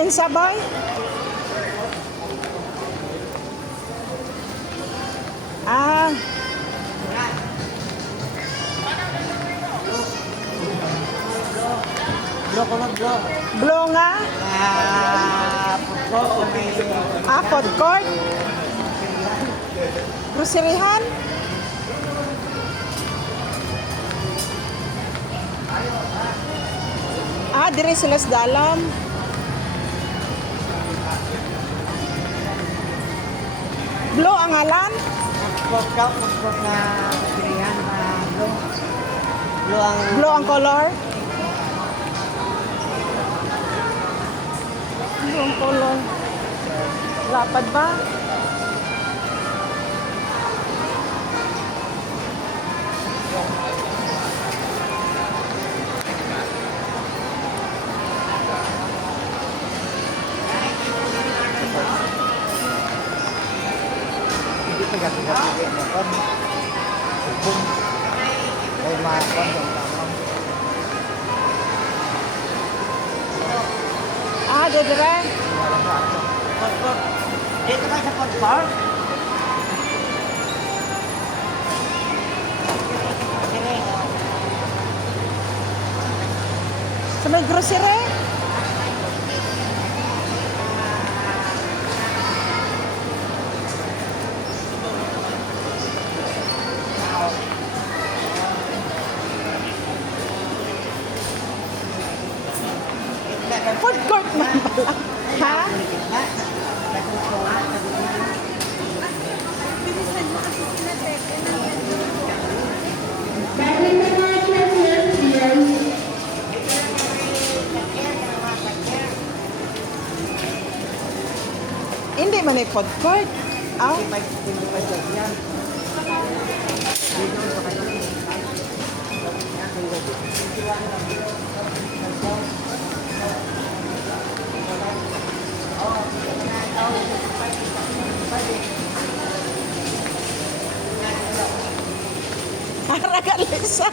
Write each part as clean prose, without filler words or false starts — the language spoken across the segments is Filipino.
Dispensa ba? Ah. Blow nga? Food court? Groceryhan? Diri sila sa dalam. Blow ang ngalan? Blow ang color? Blow ang color. Lapad ba? Dire. Dito kayo sa food park? Sa may grocery? Food court man pala. Ha? Hindi man ay food court. Aw. Nagalisa.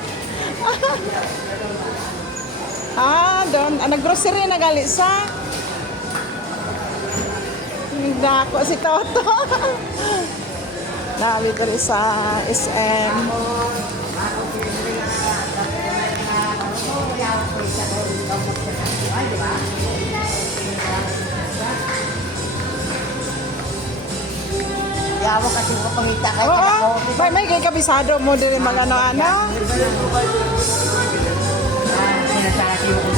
Doon. Nag-grocery nagalisa. Nagdako si Toto. Nabi ko rin sa SM. Yawa kasi mapangita kayo. Oo. May kay kabisado mo din mga ano-ano. Sinasabi ko